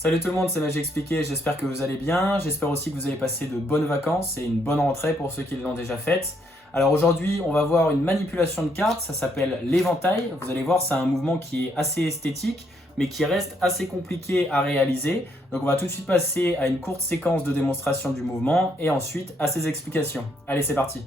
Salut tout le monde, c'est Magic Expliqué, j'espère que vous allez bien, j'espère aussi que vous avez passé de bonnes vacances et une bonne rentrée pour ceux qui l'ont déjà faite. Alors aujourd'hui, on va voir une manipulation de cartes, ça s'appelle l'éventail. Vous allez voir, c'est un mouvement qui est assez esthétique, mais qui reste assez compliqué à réaliser. Donc on va tout de suite passer à une courte séquence de démonstration du mouvement et ensuite à ses explications. Allez, c'est parti!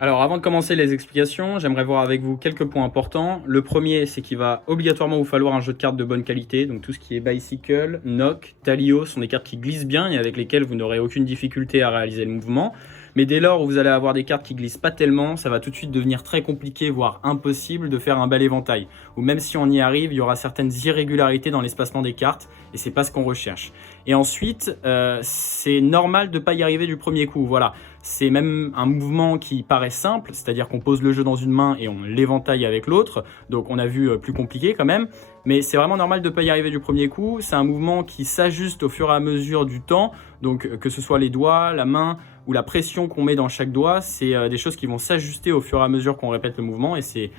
Alors avant de commencer les explications, j'aimerais voir avec vous quelques points importants. Le premier, c'est qu'il va obligatoirement vous falloir un jeu de cartes de bonne qualité. Donc tout ce qui est Bicycle, Nock, Talio sont des cartes qui glissent bien et avec lesquelles vous n'aurez aucune difficulté à réaliser le mouvement. Mais dès lors où vous allez avoir des cartes qui glissent pas tellement, ça va tout de suite devenir très compliqué, voire impossible de faire un bel éventail. Ou même si on y arrive, il y aura certaines irrégularités dans l'espacement des cartes et c'est pas ce qu'on recherche. Et ensuite, c'est normal de pas y arriver du premier coup, voilà. C'est même un mouvement qui paraît simple, c'est-à-dire qu'on pose le jeu dans une main et on l'éventaille avec l'autre, donc on a vu plus compliqué quand même, mais c'est vraiment normal de ne pas y arriver du premier coup. C'est un mouvement qui s'ajuste au fur et à mesure du temps, donc que ce soit les doigts, la main ou la pression qu'on met dans chaque doigt, c'est des choses qui vont s'ajuster au fur et à mesure qu'on répète le mouvement et c'est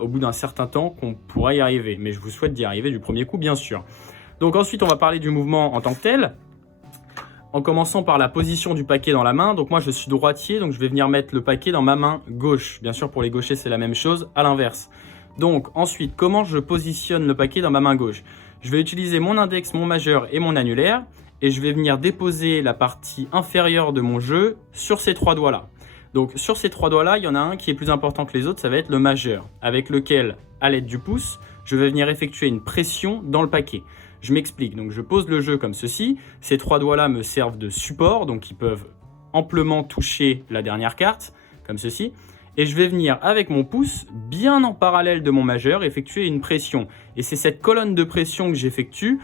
au bout d'un certain temps qu'on pourra y arriver, mais je vous souhaite d'y arriver du premier coup bien sûr. Donc ensuite on va parler du mouvement en tant que tel, en commençant par la position du paquet dans la main. Donc moi je suis droitier, donc je vais venir mettre le paquet dans ma main gauche. Bien sûr pour les gauchers c'est la même chose, à l'inverse. Donc ensuite, comment je positionne le paquet dans ma main gauche? Je vais utiliser mon index, mon majeur et mon annulaire, et je vais venir déposer la partie inférieure de mon jeu sur ces trois doigts-là. Donc sur ces trois doigts-là, il y en a un qui est plus important que les autres, ça va être le majeur, avec lequel, à l'aide du pouce, je vais venir effectuer une pression dans le paquet. Je m'explique, donc je pose le jeu comme ceci, ces trois doigts-là me servent de support, donc ils peuvent amplement toucher la dernière carte, comme ceci, et je vais venir avec mon pouce, bien en parallèle de mon majeur, effectuer une pression. Et c'est cette colonne de pression que j'effectue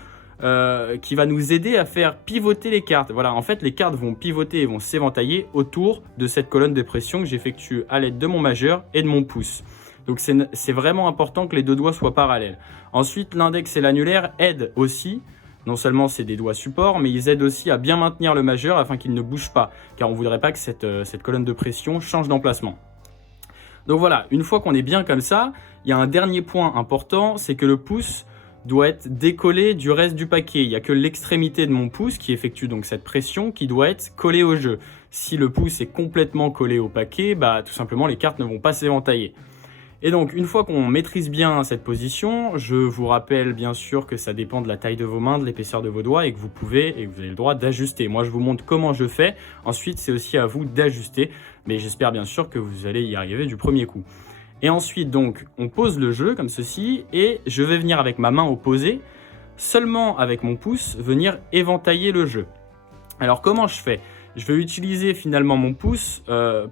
qui va nous aider à faire pivoter les cartes. Voilà, en fait les cartes vont pivoter et vont s'éventailler autour de cette colonne de pression que j'effectue à l'aide de mon majeur et de mon pouce. Donc c'est vraiment important que les deux doigts soient parallèles. Ensuite, l'index et l'annulaire aident aussi. Non seulement c'est des doigts support, mais ils aident aussi à bien maintenir le majeur afin qu'il ne bouge pas, car on ne voudrait pas que cette colonne de pression change d'emplacement. Donc voilà, une fois qu'on est bien comme ça, il y a un dernier point important, c'est que le pouce doit être décollé du reste du paquet. Il n'y a que l'extrémité de mon pouce qui effectue donc cette pression qui doit être collée au jeu. Si le pouce est complètement collé au paquet, bah, tout simplement les cartes ne vont pas s'éventailler. Et donc, une fois qu'on maîtrise bien cette position, je vous rappelle bien sûr que ça dépend de la taille de vos mains, de l'épaisseur de vos doigts et que vous pouvez et que vous avez le droit d'ajuster. Moi, je vous montre comment je fais. Ensuite, c'est aussi à vous d'ajuster. Mais j'espère bien sûr que vous allez y arriver du premier coup. Et ensuite, donc, on pose le jeu comme ceci et je vais venir avec ma main opposée, seulement avec mon pouce, venir éventailler le jeu. Alors, comment je fais? Je vais utiliser finalement mon pouce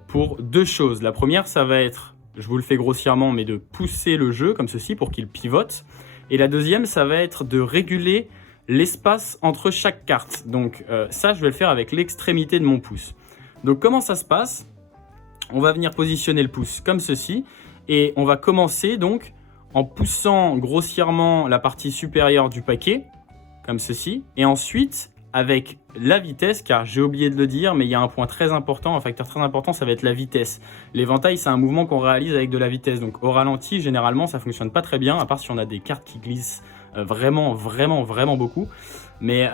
pour deux choses. La première, ça va être, je vous le fais grossièrement, mais de pousser le jeu comme ceci pour qu'il pivote. Et la deuxième, ça va être de réguler l'espace entre chaque carte. Donc ça, je vais le faire avec l'extrémité de mon pouce. Donc comment ça se passe? On va venir positionner le pouce comme ceci. Et on va commencer donc en poussant grossièrement la partie supérieure du paquet, comme ceci. Et ensuite, avec la vitesse, car j'ai oublié de le dire, mais il y a un point très important, un facteur très important, ça va être la vitesse. L'éventail, c'est un mouvement qu'on réalise avec de la vitesse. Donc au ralenti, généralement, ça ne fonctionne pas très bien, à part si on a des cartes qui glissent vraiment beaucoup. Mais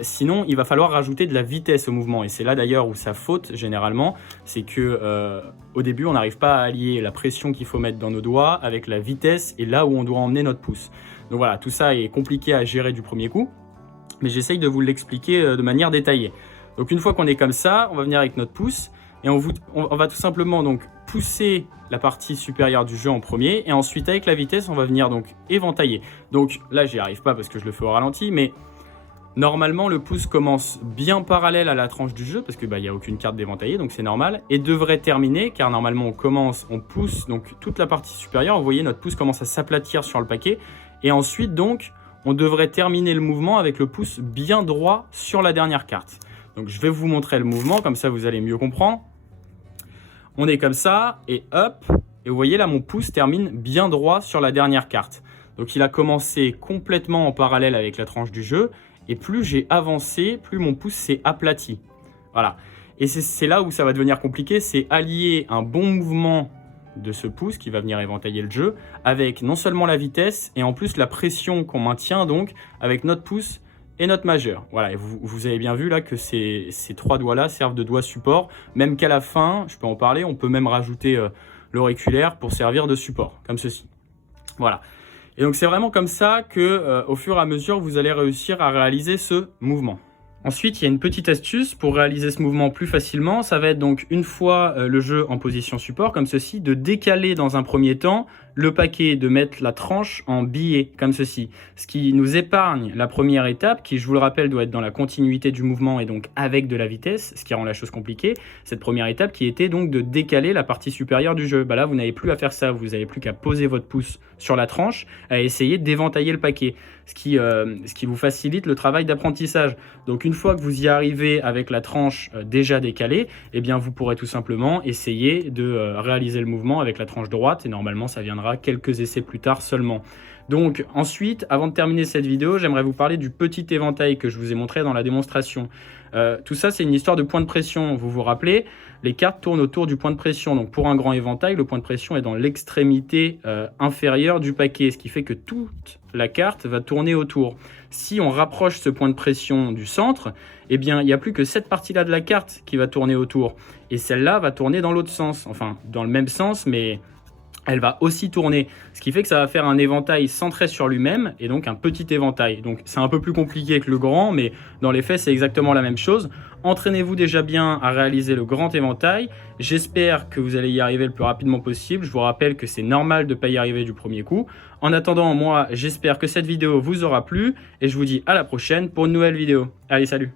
sinon, il va falloir rajouter de la vitesse au mouvement. Et c'est là d'ailleurs où ça faute généralement. C'est que au début, on n'arrive pas à allier la pression qu'il faut mettre dans nos doigts avec la vitesse et là où on doit emmener notre pouce. Donc voilà, tout ça est compliqué à gérer du premier coup. Mais j'essaye de vous l'expliquer de manière détaillée. Donc une fois qu'on est comme ça, on va venir avec notre pouce et on va tout simplement donc pousser la partie supérieure du jeu en premier et ensuite avec la vitesse, on va venir donc éventailler. Donc là, j'y arrive pas parce que je le fais au ralenti, mais normalement, le pouce commence bien parallèle à la tranche du jeu parce que y a aucune carte d'éventailler, donc c'est normal, et devrait terminer car normalement on pousse donc toute la partie supérieure. Vous voyez, notre pouce commence à s'aplatir sur le paquet et ensuite donc on devrait terminer le mouvement avec le pouce bien droit sur la dernière carte. Donc je vais vous montrer le mouvement, comme ça vous allez mieux comprendre. On est comme ça, et hop, et vous voyez là mon pouce termine bien droit sur la dernière carte. Donc il a commencé complètement en parallèle avec la tranche du jeu, et plus j'ai avancé, plus mon pouce s'est aplati. Voilà. Et c'est là où ça va devenir compliqué, c'est allier un bon mouvement de ce pouce qui va venir éventailler le jeu, avec non seulement la vitesse, et en plus la pression qu'on maintient donc avec notre pouce et notre majeur. Voilà, et vous avez bien vu là que ces trois doigts-là servent de doigts support, même qu'à la fin, je peux en parler, on peut même rajouter l'auriculaire pour servir de support, comme ceci. Voilà. Et donc c'est vraiment comme ça que, au fur et à mesure, vous allez réussir à réaliser ce mouvement. Ensuite, il y a une petite astuce pour réaliser ce mouvement plus facilement. Ça va être donc, une fois le jeu en position support, comme ceci, de décaler dans un premier temps le paquet, de mettre la tranche en biais, comme ceci. Ce qui nous épargne la première étape, qui, je vous le rappelle, doit être dans la continuité du mouvement et donc avec de la vitesse, ce qui rend la chose compliquée. Cette première étape qui était donc de décaler la partie supérieure du jeu. Bah là, vous n'avez plus à faire ça. Vous n'avez plus qu'à poser votre pouce sur la tranche, à essayer d'éventailler le paquet, ce qui vous facilite le travail d'apprentissage. Donc, une fois que vous y arrivez avec la tranche déjà décalée, eh bien, vous pourrez tout simplement essayer de réaliser le mouvement avec la tranche droite et normalement, ça viendra quelques essais plus tard seulement. Donc ensuite, avant de terminer cette vidéo, j'aimerais vous parler du petit éventail que je vous ai montré dans la démonstration. Tout ça, c'est une histoire de point de pression. Vous vous rappelez, les cartes tournent autour du point de pression. Donc pour un grand éventail, le point de pression est dans l'extrémité inférieure du paquet, ce qui fait que toute la carte va tourner autour. Si on rapproche ce point de pression du centre, eh bien, il n'y a plus que cette partie-là de la carte qui va tourner autour. Et celle-là va tourner dans l'autre sens. Enfin, dans le même sens, mais elle va aussi tourner, ce qui fait que ça va faire un éventail centré sur lui-même et donc un petit éventail. Donc c'est un peu plus compliqué que le grand, mais dans les faits c'est exactement la même chose. Entraînez-vous déjà bien à réaliser le grand éventail. J'espère que vous allez y arriver le plus rapidement possible. Je vous rappelle que c'est normal de ne pas y arriver du premier coup. En attendant, moi j'espère que cette vidéo vous aura plu et je vous dis à la prochaine pour une nouvelle vidéo. Allez, salut!